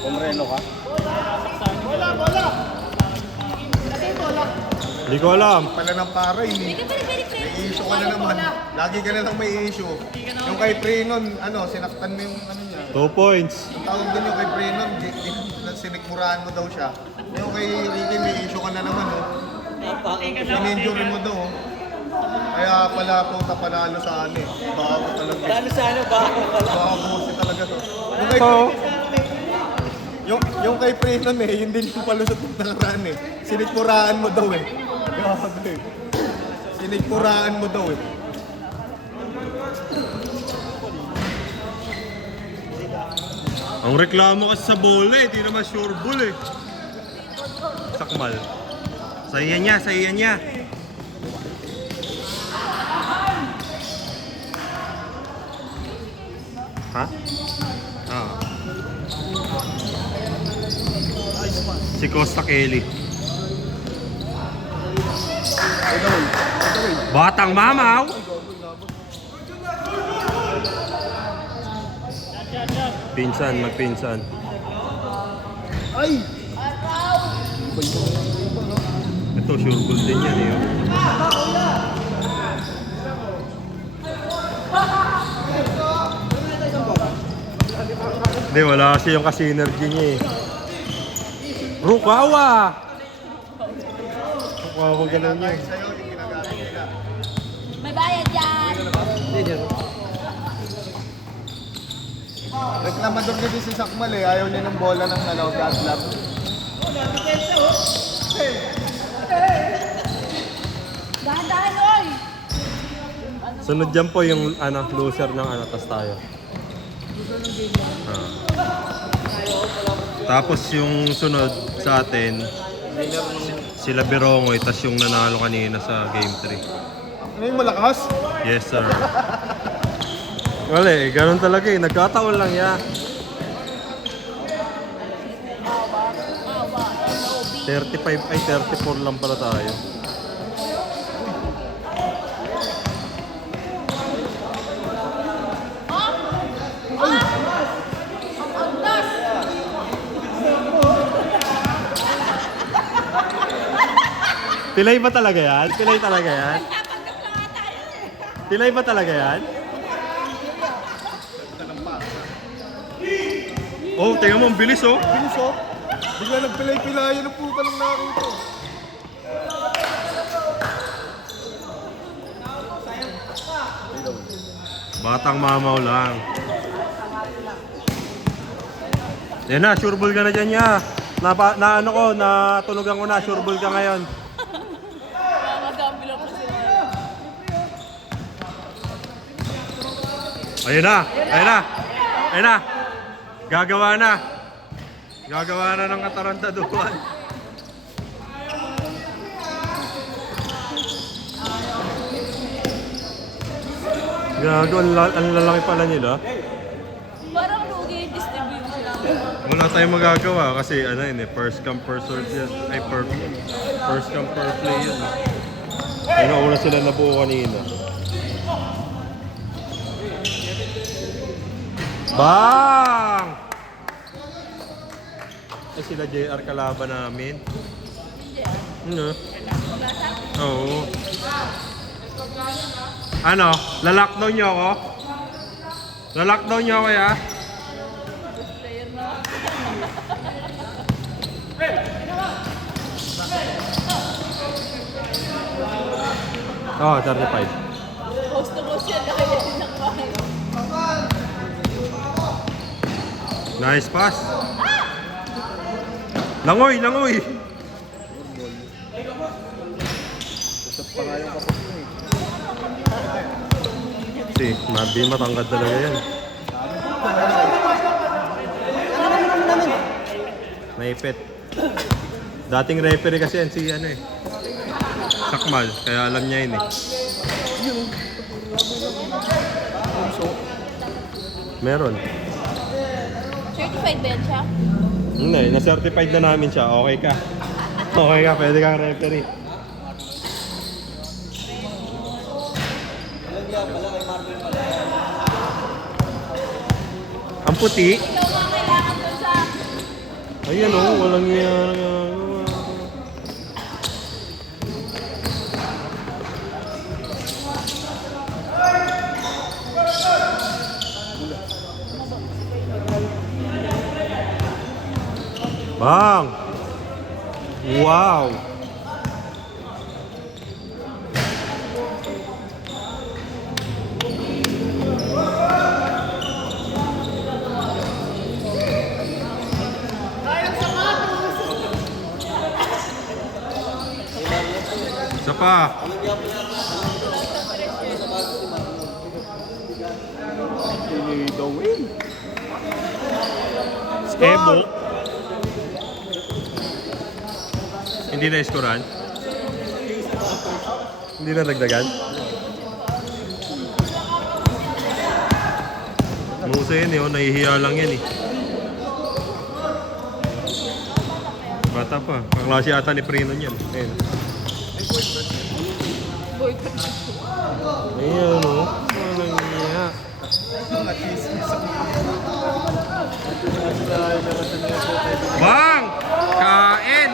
Pomrelo ka? Hindi ko alam. Pala ng para yun eh. May issue ka na naman. Lagi ka na lang may issue. Yung kay Prenon, sinaktan mo yung niya. 2 points. Ang tawag din yung kay Prenon, sinikmuraan mo daw siya. Yung kay Ricky, may issue ka na naman, oh. In-injury mo daw, oh. Kaya pala punta panalo sa ano eh. Bago talaga. Lalo sa ano, bago pala. Bago siya talaga to. Yung kay Prenon eh, yun din yung palusot ng nakaraan eh. Sinikmuraan mo daw eh. Grabe. Sinikmuraan mo daw eh. Ang reklamo kasi sa bola eh, di naman sure ball eh. Sakmal. Sayan niya. Ha? Ah. Si Costa Kelly. Batang mamaw. Magpinsan. Ay! Ito, sure goal din yan eh. Hindi, wala kasi yung ka-synergy niya eh. Rukawa! Rukawa, gano'n niya. Sa'yo, yung ginagamit nila. May bayad yan! Reklamador na din si Sakmal eh. Ayaw niya ng bola ng God love. Dahan-dahan, oy! Sunod dyan po yung loser ng tas tayo. Tapos yung sunod sa atin, sila Birongoy, tas yung nanalo kanina sa Game 3. Ano yung malakas? Yes, sir. Wala eh, ganun talaga eh. Nagkataon lang yan. 35 ay 34 lang pala tayo. Pilay ba talaga yan? Pilay talaga yan? Pilay ba talaga yan? Oh, tingnan mo, ang bilis oh. Bilis oh. Bigla nagpilay-pilayan ng puta ng nakito. Batang mamaw lang. Yan na, sure ball ka na dyan ya. Natunugan ko na, sure ball ka ngayon. Ayun na. Gagawa na ng katarantaduan. Gago, ang lalaki pala nila. Parang lugi yung distribution namin. Wala tayong magagawa kasi first come first serve yan. Ay, first come first play yan. Una sila nabuo kanina. Bang! Ay, sila JR kalaban namin. Oo. Ano? Lalakdown nyo ako? Lalakdown nyo ako ya? Oh, 35. Post to post yan, kaya din ng bahay. Nice pass. Langoy! Tusap pa nga yung kapag mo eh. Hindi matangkad talaga yan. Naipit. Dating referee kasi yan si Sakmal, kaya alam niya yun eh. Meron. Certified ba yan siya? Hindi, na-certified na namin siya. Okay ka. Okay ka, pwede kang referee. Ang puti. Ikaw mga kailangan Ayan o, walang yan. Bang! Wow! Isa pa. The win. Ebo. Hindi na iskoran? Hindi na dagdagan? Musa yun eh, oh, nahihiya lang yan eh. Bata pa, kaklase ata ni Prino niyan. Ayun. Ayun o, walang niya. Mga chismis ako. Bang! Kain!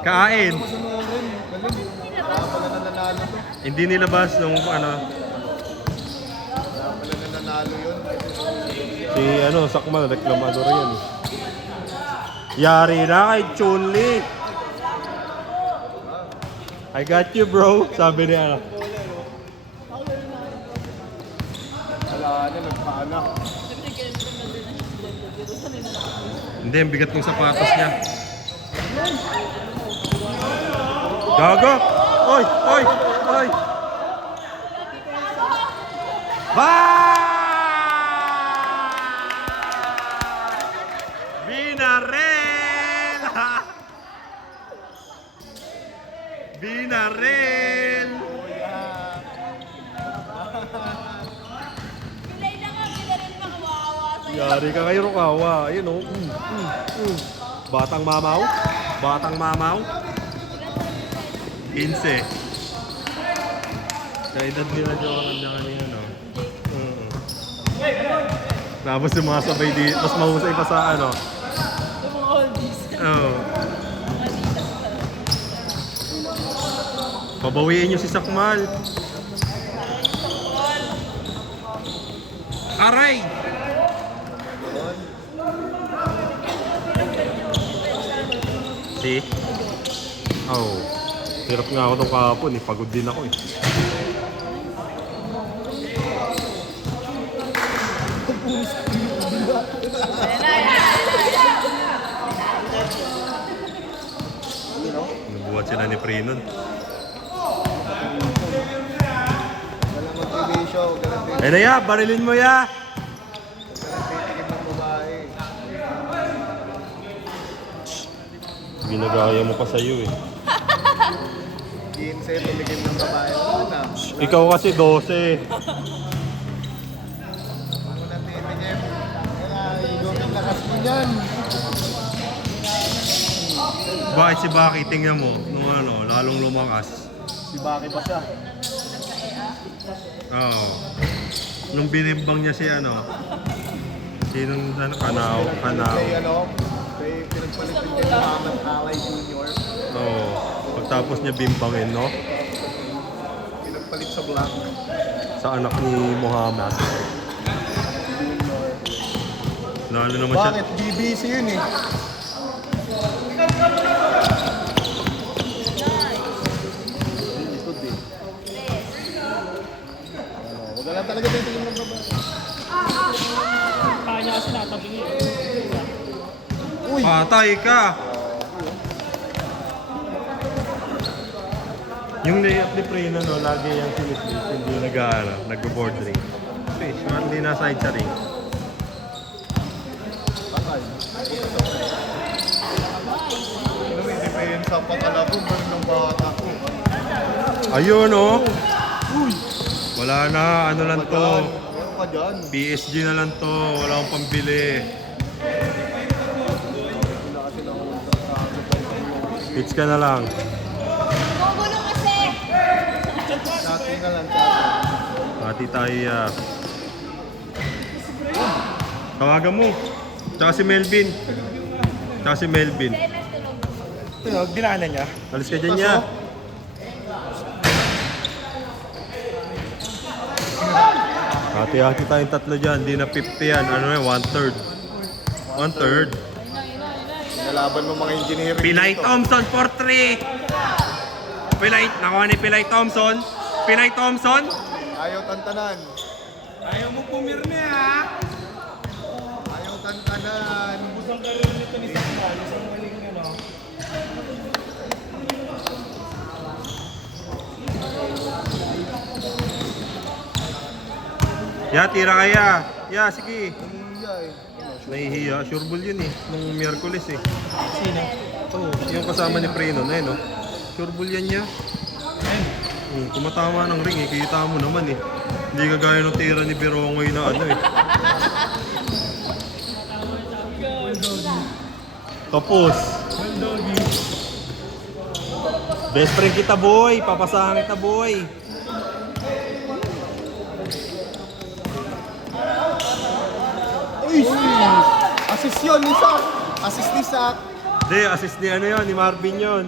Kain! Pala na nanalo to. Hindi nilabas nung ano, Pala na nanalo yun. si ano, Sakmal, reklamador yan eh. Yari na kay Chun-Li. I got you bro, sabi niya. Wala na, nagpaanak. Hindi, ang bigat ng sapatos niya. Gago! Oy! Oy! Oy! Ba! Binarel! Binarel! Pilay na nga, pinarin na kawawa sa'yo. Yari ka kay Rukawa. Ayun o. Batang mamaw. Batang mamaw. 15. Sa edad nila Joran na kanina, no? Tapos yung mga sabay di, mas mahusay pa sa ano. Yung mga oldies. Oo. Pabawiin nyo si Sakmal. Aray! See? Oh. Hirap nga ako nung kahapon eh. Pagod din ako eh. Nabuhat sila ni Prinon. Walang motivation, walang titigim Eh na ya, barilin mo ya! ng babae. Ginagaya mo pa sa'yo eh. 15, tumigim ng babae. Ano na? Ikaw kasi 12. Ano na titigim? Kaya igawin lakas mo dyan. Bakit si Baki? Tingnan mo. Nung ano, lalong lumakas. Si Baki pa siya. Oo. Nung binimbang niya si ano, sinong ano, Kanaw. Kay ano, kay pinagpalit din kay Muhammad Ali Jr. Oo. Pagtapos niya bimbangin, no? Pinagpalit sa black. Sa anak ni Muhammad. Na ano naman siya. Bakit? BBC yun eh. Likod eh. Huwag na lang talaga titigim ng babae. Kanya kasi natabi niya. Uy! Patay ka! Yung layup ni Prina, no, lagi yung sinislis, hindi nag-board ring. Fish, hindi na side sa ring. Patay. Ano may depensa pa talaga. Ganun ng bata ko. Ayun, oh! Wala na, ano lang to. Meron ka dyan. PSG na lang to, wala akong pambili. Wala kasi nakunta sa ano pa yung Hits ka na lang. Gugulo kasi. Dati na lang dati. Pati tayo, Tawagan mo. Tsaka si Melvin. Tsaka si Melvin. Tunog, dinaanan niya. Alis ka dyan niya. Hati-hati tayong tatlo dyan. Di na 50 yan. Ano yan? 1/3. 1/3. Nalaban mo mga engineering. Pilay dito. Thompson for 3. Pilay. Nakuha ni Pilay Thompson. Pilay Thompson. Ayaw tantanan. Ayaw mo pumirme ha. Ayaw tantanan. Isang karoon nito ni Samuel. Isang maling ano. Ya, tira kaya. Ya, sige. Iya eh. Nahihiya. Sure ball yun eh. Nung Miyerkules eh. Sino? Oo, yung kasama ni Preno na yun, no? Sure ball yan niya. Kumatama ng ring eh. Kita mo naman eh. Hindi kagaya ng tira ni Birongoy na ano eh. Tapos. Best friend kita boy. Papasahan kita boy. Uy! Assist yun ni Sak. Assist ni Sak. Hindi, assist ni ano yun, ni Marvin yun.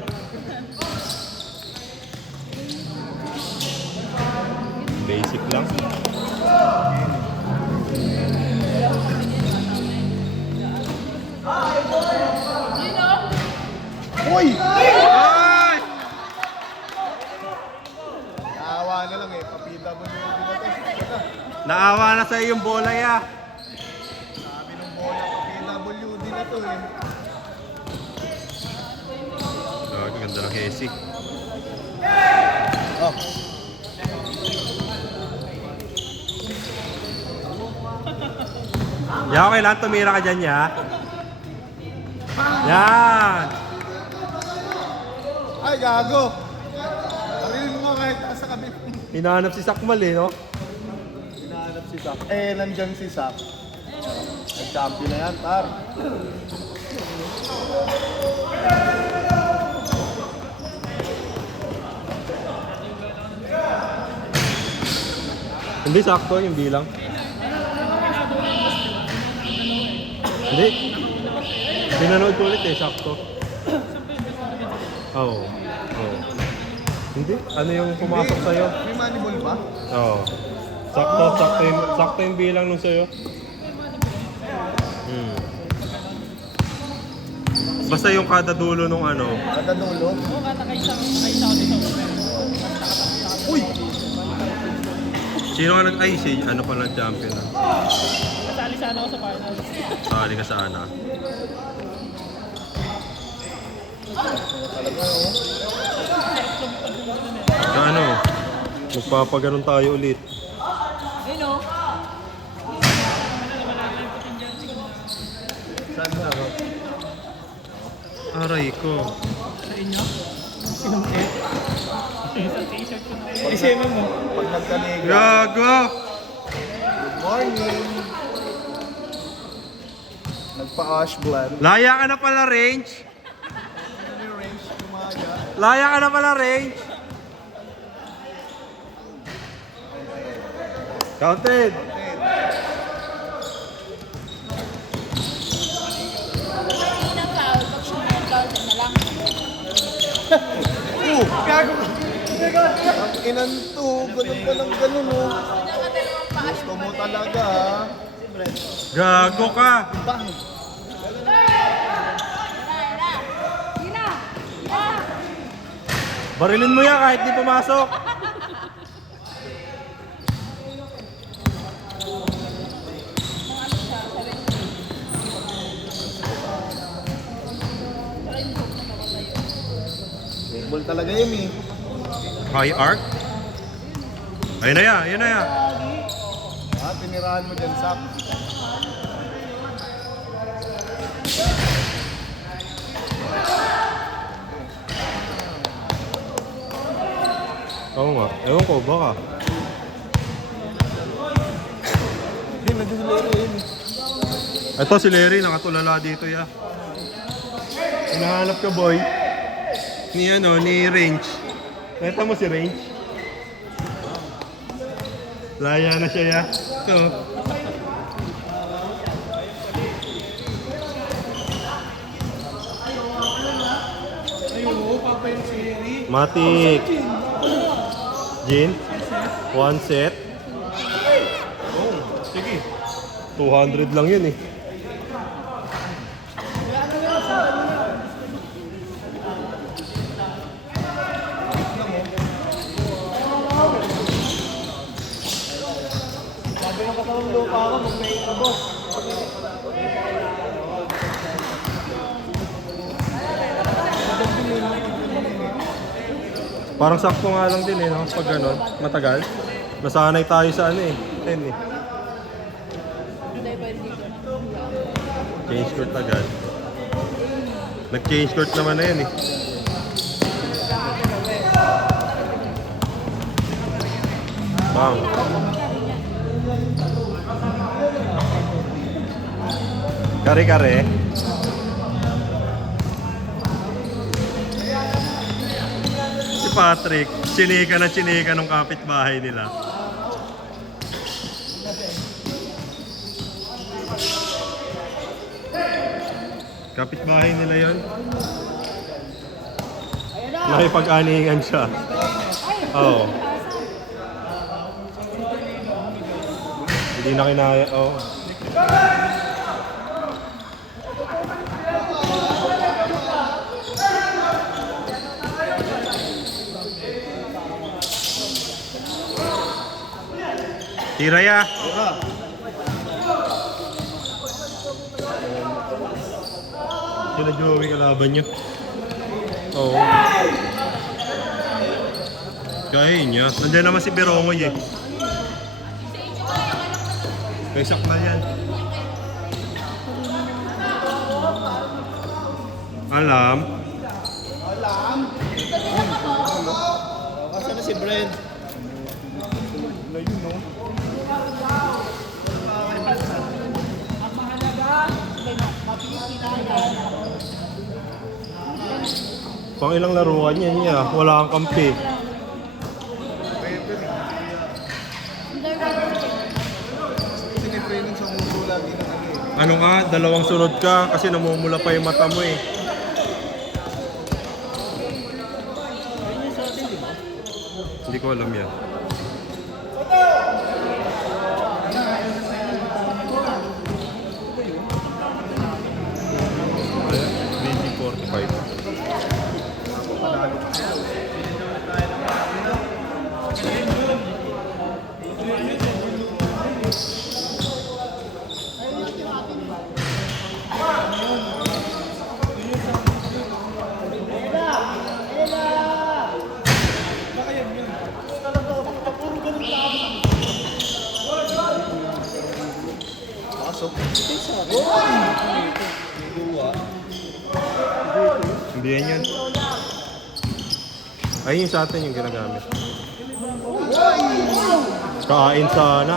Basic lang. Uy! Ay! Naawa na lang eh. Papida mo yung dito. Naawa na sa'yo yung bola ya. Sabi ng bola, PWD na to eh. Ganda ng Hesi. Oh. Ya, okay lang. Tumira ka dyan, ya. Yan. Ay, gago! Parilin mo nga kahit nasa kami. Hinahanap si Sakmal eh, no? Hinahanap si Sak. Eh, nandyan si Sak. Nag-champion na yan, par. Hindi, sakto yung bilang. Hindi. Pinanood ko ulit eh, sakto. Oo. Oo. Hindi? Ano yung pumasok sa'yo? May moneyball ba? Oo. Sakto yung bilang nung sa'yo. Basta yung kada dulo nung ano. Kada dulo? Oo, nakaisa ako dito. Uy! Sino ka ay, si ano pala champion na? Kasali sana ako sa finals. Sali ka sana. Talaga oh. Ano? Magpapaganon tayo ulit. Ayun o. Saan na ba? Aray ko. Sa inyo? Sinong eh? Sa t-shirt ko na. Isema mo. Pag nagkaliga. Gago! Good morning! Nagpa-ash blend. Laya ka na pala, range. Ano yung range kumaya? Laya ka na pala, range. Counted. Hindi na foul. Pag siya na foul, na lang. Gago! Ang inan to, ganun pa lang ganun oh. Nakadalawang paa. Gusto mo talaga ah. Gago ka. Bang! Barilin mo yan kahit di pumasok. Ball talaga yun eh. High arc. Ayun na yan, ayun na yan. Ah, tinirahan mo dyan, Sak. Oo nga, ewan ko, baka. Hindi, nagsisilero yun. Ito si Larry, nakatulala dito ya. Hinahanap ka boy. Ni ano, ni Range. Nakita mo si Range? Laya na siya ya. Ito. Matic. Gin. One set. Oh, sige. 200 lang yun eh. Sabi ng katawang lupa ako, mag-make ka, boss. Parang sakto nga lang din eh, no? Pag gano'n, matagal. Nasanay tayo sa ano eh, 10 eh. Hindi pwede dito. Change court agad. Nag-change court naman na yun eh. Bang. Kare-kare. Si Patrick, chinika ng kapitbahay nila. Kapitbahay nila yon. Nakipag-aningan siya. Oo. Hindi na kinaya. Oo. Tira ya. Tira. Sila Joey kalaban nyo. Oo. Kaya niya. Nandiyan naman si Berongoy eh. Kaya sakmal yan. Alam. Kasi na si Brent. Layo, no? Pang ilang laruan yan niya. Wala kang kampi. Sinitraining sa muso lagi ng ano eh. Ano nga, dalawang sunod ka kasi namumula pa yung mata mo eh. Hindi ko alam yan. BG45. Pasok. Hindi yan yun. Ayun yung sa atin yung ginagamit. Kain sana.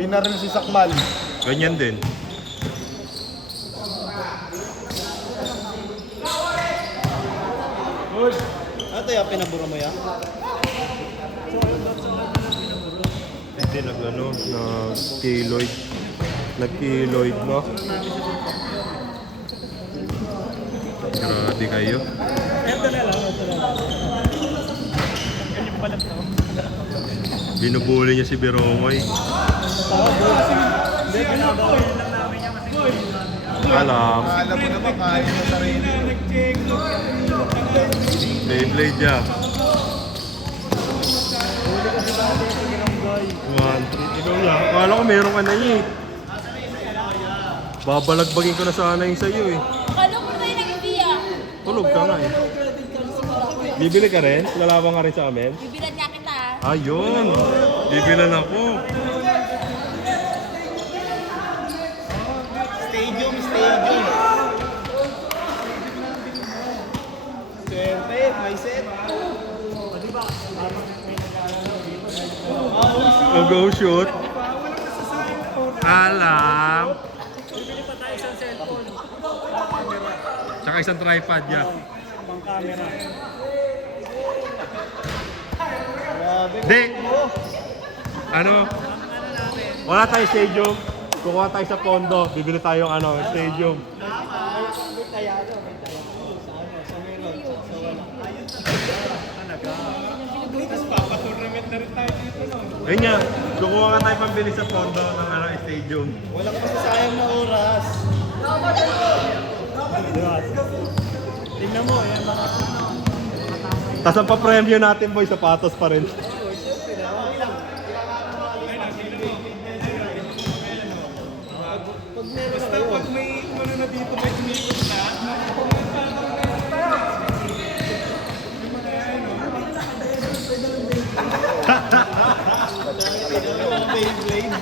Binaril si Sakmal. Ganyan din. Ate, ya, pinabura mo yan? Hindi nag-ano, nag-keloid. Nag-keloid no? Grabe kayo. Ito na lang, ito na lang. Yan yung balat na. Binubuli niya si Berongoy. Hindi, ginagawa lang namin yan kasi. Alam. Alam mo naman, kaya niya sarili. Beyblade niya. 1, 3. Ikaw niya. Akala ko meron ka na eh. Babalagbagin ko na sana yung sa'yo eh. Kala ko tayo nag-ibiya. Tulog ka nga eh. Bibili ka rin? Lalaban ka rin sa amin? Bibilan niya kita. Ayun! Bibilan ako. Stadium. Swerte, may set. Go shoot. Alam. Bibili pa tayo isang cellphone. Tsaka isang tripod niya. Pang camera. Di! Ano? Wala tayo stadium. Kukuha tayo sa condo. Bibili tayo ng stadium. Tapos papatournament na rin tayo dito, no? Ayun nga, kukuha ka tayo pambili sa pondo ng stadium. Wala ka masasayang na oras. Tingnan mo, yan mga Tapos ang pa-premyo natin boy, sapatos pa rin. basta pag may umano na dito, may umikot na, yung mga ano, Beyblade.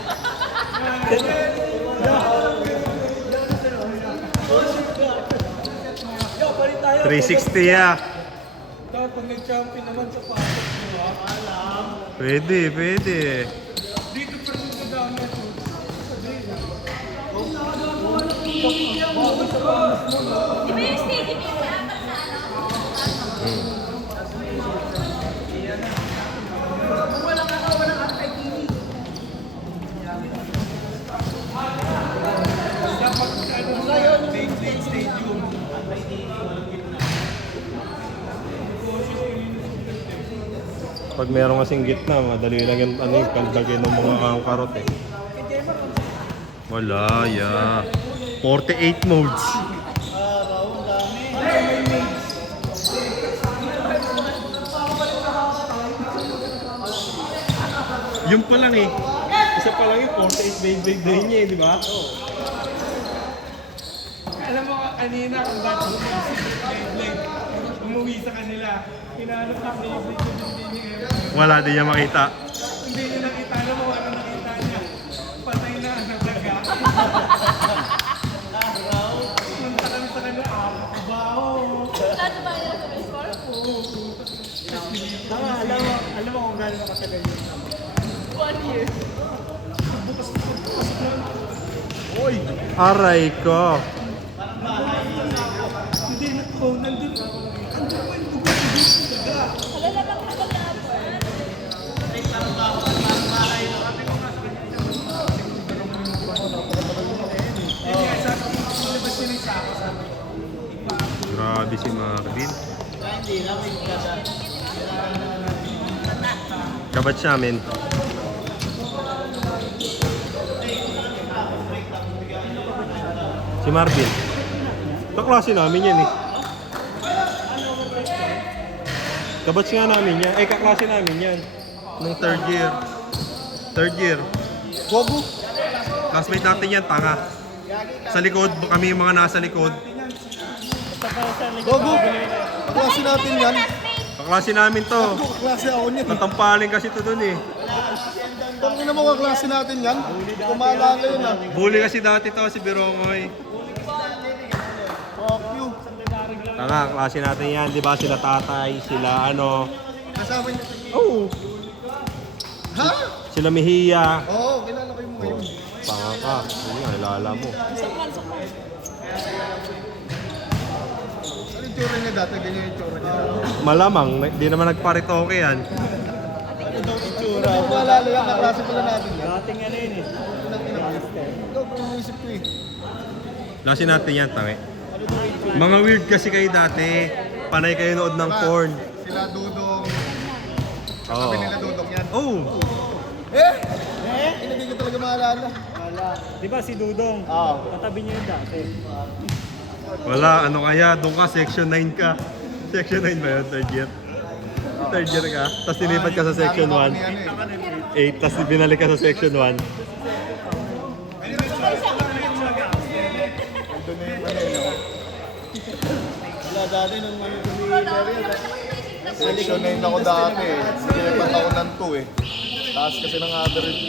360 ya. Dapat pag nag-champion naman sa pasok, di ba? Pwede, pwede. Dito pa rin sa dami ito. Di ba yung stadium yung dapat sa ano? Dapat ano na, Beyblade Stadium. Pag meron kasing gitna, madali lang yung ano yung kaldagin ng mga karot eh. Wala, yeah. 48 modes. Yung pa lang eh. Isa pa lang yung 48 Beyblade day niya eh, di ba? Alam mo, kanina kung ba't Beyblade, umuwi sa kanila, hinahanap na Beyblade yung hindi niya. Wala, di niya makita. Hindi niya nakita, alam mo ano nakita niya? Patay na ang naglaga. Punta kami sa kanila, baho. Ano ba nila sa best score? Tama, alam mo kung gano'n makatagal yun. 1 year. Aray ko. Hindi na po, nandun pa yung dugo. Wala namang nagkakaroon. Grabe si Marvin. Kabatch namin. Si Marvin. Kaklase namin yan eh. Kabatch nga namin yan. Eh, kaklase namin yan. Nung third year. Third year. Gogo. Classmate natin yan, tanga. Sa likod, kami yung mga nasa likod. Gogo. Kaklase natin yan. Kaklase namin to. Kaklase ako niyan. Natampaling kasi to dun eh. Kung ina mo kaklase natin yan, kumalala yun ah. Bully kasi dati to si Birongoy. Fuck you. Tanga, klase natin yan. Di ba sila tatay, sila ano. Kasama niya. Oh, Ha? sila Mejia. Oo, kilala ko yung mga yun. Tanga ka. Yun nga, ilala mo. Ano yung tsura niya dati? Ganyan yung tsura niya. Malamang, di naman nagparitoke yan. Tsura. Kumalala yan, kaklase pala natin yan. Dating ano yun eh. Ikaw, kung inisip ko eh. Klase natin yan, tangi. Mga weird kasi kayo dati. Panay kayo nood ng porn. Sila Dudong. Oo. Sabi nila Dudong yan. Oh, Hindi ko talaga maalala. Di ba si Dudong? Oo. Katabi niyo yun dati. wala. Ano kaya? Doon ka, section 9 ka. Section 9 ba yun? Third year? Third year ka. Tapos nilipat ka sa section 1. 8. Tapos binalik ka sa section 1. Doon na yung Manila. Wala dati nung section 9 ako dati eh. Sinipat ako ng 2 eh. Taas kasi ng average